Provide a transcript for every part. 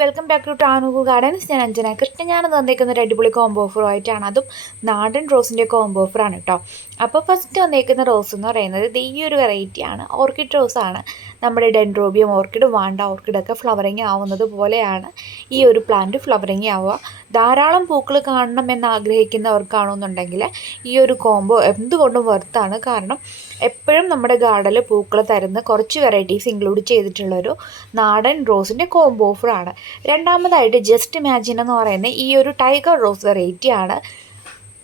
Welcome back to Tanuku gardens ഞാൻ അഞ്ജന. കൃഷ്ണൻ ഞാൻ വന്നേക്കുന്ന ഒരു അടിപൊളി കോംബോ ഓഫറുമായിട്ടാണ് അതും നാടൻ റോസിന്റെ കോംബോ ഓഫറാണ് കേട്ടോ അപ്പോൾ ഫസ്റ്റ് വന്നേക്കുന്ന റോസ് എന്ന് പറയുന്നത് ഈ ഒരു വെറൈറ്റിയാണ് ഓർക്കിഡ് റോസാണ് നമ്മുടെ ഡെൻഡ്രോബിയം ഓർക്കിഡ് വാണ്ട ഓർക്കിഡൊക്കെ ഫ്ലവറിങ് ആവുന്നത് പോലെയാണ് ഈ ഒരു പ്ലാന്റ് ഫ്ലവറിങ് ആവുക. ധാരാളം പൂക്കൾ കാണണം എന്ന് ആഗ്രഹിക്കുന്നവർക്കാണെന്നുണ്ടെങ്കിൽ ഈ ഒരു കോംബോ എന്തുകൊണ്ടും വർത്താണ് കാരണം എപ്പോഴും നമ്മുടെ ഗാർഡനിൽ പൂക്കൾ തരുന്ന കുറച്ച് വെറൈറ്റീസ് ഇൻക്ലൂഡ് ചെയ്തിട്ടുള്ളൊരു നാടൻ റോസിന്റെ കോംബോ ഓഫറാണ് രണ്ടാമതായിട്ട് ജസ്റ്റ് ഇമാജിൻ എന്ന് പറയുന്ന ഈ ഒരു ടൈഗർ റോസ് വെറൈറ്റിയാണ്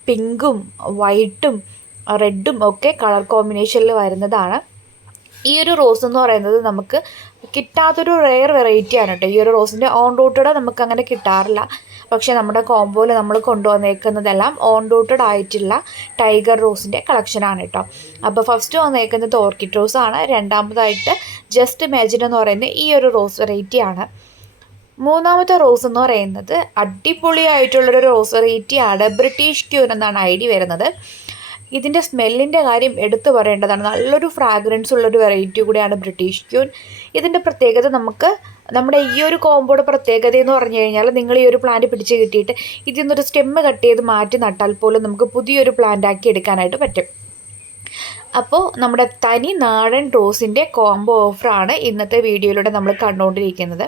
പിങ്കും വൈറ്റും റെഡും ഒക്കെ കളർ കോമ്പിനേഷനിൽ വരുന്നതാണ്. ഈ ഒരു റോസ് എന്ന് പറയുന്നത് നമുക്ക് കിട്ടാത്തൊരു റെയർ വെറൈറ്റി ആണ് കേട്ടോ. ഈ ഒരു റോസിന്റെ ഓൺ റൂട്ടഡ് നമുക്ക് അങ്ങനെ കിട്ടാറില്ല. പക്ഷേ നമ്മുടെ കോംബോയിൽ നമ്മൾ കൊണ്ടുവന്നേക്കുന്നതെല്ലാം ഓൺ റൂട്ടഡ് ആയിട്ടുള്ള ടൈഗർ റോസിന്റെ കളക്ഷനാണ് കേട്ടോ. അപ്പോൾ ഫസ്റ്റ് വന്നേക്കുന്നത് ഓർക്കിഡ് റോസ് ആണ്. രണ്ടാമതായിട്ട് ജസ്റ്റ് ഇമാജിൻ എന്ന് പറയുന്ന ഈ ഒരു റോസ് വെറൈറ്റി ആണ്. മൂന്നാമത്തെ റോസ് എന്ന് പറയുന്നത് അടിപൊളിയായിട്ടുള്ളൊരു റോസ് വെറൈറ്റിയാണ് ബ്രിട്ടീഷ് ക്യൂൻ എന്നാണ് ഐ ഡി വരുന്നത്. ഇതിന്റെ സ്മെല്ലിന്റെ കാര്യം എടുത്തു പറയേണ്ടതാണ്. നല്ലൊരു ഫ്രാഗ്രൻസ് ഉള്ളൊരു വെറൈറ്റി കൂടിയാണ് ബ്രിട്ടീഷ് ക്യൂൻ ഇതിന്റെ പ്രത്യേകത നമുക്ക് നമ്മുടെ ഈ ഒരു കോമ്പോയുടെ പ്രത്യേകത എന്ന് പറഞ്ഞു കഴിഞ്ഞാൽ നിങ്ങൾ ഈ ഒരു പ്ലാന്റ് പിടിച്ച് കിട്ടിയിട്ട് ഇതിൽ നിന്നൊരു സ്റ്റെമ്മ് കട്ട് ചെയ്ത് മാറ്റി നട്ടാൽ പോലും നമുക്ക് പുതിയൊരു പ്ലാന്റ് ആക്കി എടുക്കാനായിട്ട് പറ്റും. അപ്പോൾ നമ്മുടെ തനി നാടൻ റോസിന്റെ കോംബോ ഓഫറാണ് ഇന്നത്തെ വീഡിയോയിലൂടെ നമ്മൾ കണ്ടുകൊണ്ടിരിക്കുന്നത്.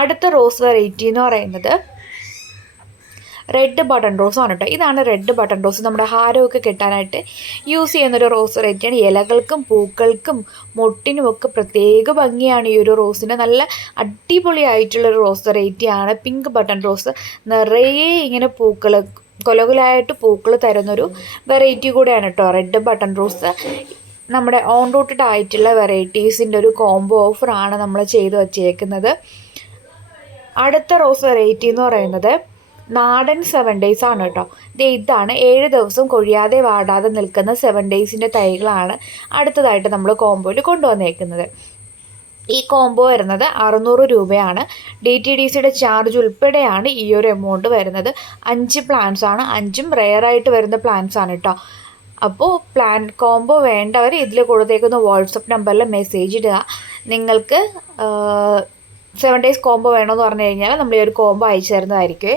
അടുത്ത റോസ് വെറൈറ്റി എന്ന് പറയുന്നത് റെഡ് ബട്ടൺ റോസ് ആണ് കേട്ടോ ഇതാണ് റെഡ് ബട്ടൺ റോസ് നമ്മുടെ ഹാരമൊക്കെ കെട്ടാനായിട്ട് യൂസ് ചെയ്യുന്നൊരു റോസ് വെറൈറ്റിയാണ് ഇലകൾക്കും പൂക്കൾക്കും മുട്ടിനുമൊക്കെ പ്രത്യേക ഭംഗിയാണ് ഈ ഒരു റോസിന് നല്ല അടിപൊളിയായിട്ടുള്ളൊരു റോസ് വെറൈറ്റിയാണ് പിങ്ക് ബട്ടൺ റോസ് നിറയെ ഇങ്ങനെ പൂക്കൾ കൊലകൊലായിട്ട് പൂക്കൾ തരുന്നൊരു വെറൈറ്റി കൂടെയാണ് കേട്ടോ റെഡ് ബട്ടൺ റോസ് നമ്മുടെ ഓൺ റൂട്ടഡ് ആയിട്ടുള്ള വെറൈറ്റീസിന്റെ ഒരു കോംബോ ഓഫറാണ് നമ്മൾ ചെയ്തു വച്ചേക്കുന്നത്. അടുത്ത റോസ് വെറൈറ്റി എന്ന് പറയുന്നത് നാടൻ സെവൻ ഡേയ്സ് ആണ് കേട്ടോ. ദേ ഇതാണ് ഏഴ് ദിവസം കൊഴിയാതെ വാടാതെ നിൽക്കുന്ന സെവൻ ഡേയ്സിന്റെ തൈകളാണ് അടുത്തതായിട്ട് നമ്മൾ കോംബോയിൽ കൊണ്ടുവന്നേക്കുന്നത്. ഈ കോംബോ വരുന്നത് അറുന്നൂറ് രൂപയാണ്. ഡി ടി ഡി സിയുടെ ചാർജ് ഉൾപ്പെടെയാണ് ഈ ഒരു എമൗണ്ട് വരുന്നത്. അഞ്ച് പ്ലാൻസ് ആണ്. അഞ്ചും റെയറായിട്ട് വരുന്ന പ്ലാൻസ് ആണ് കേട്ടോ. അപ്പോൾ പ്ലാൻ കോംബോ വേണ്ടവർ ഇതിൽ കൊടുത്തേക്കുന്ന വാട്സപ്പ് നമ്പറിൽ മെസ്സേജ് ഇടുക. നിങ്ങൾക്ക് സെവൻ ഡേയ്സ് കോംബോ വേണമെന്ന് പറഞ്ഞു കഴിഞ്ഞാൽ നമ്മൾ ഈ ഒരു കോംബോ അയച്ചു തരുന്നതായിരിക്കുമേ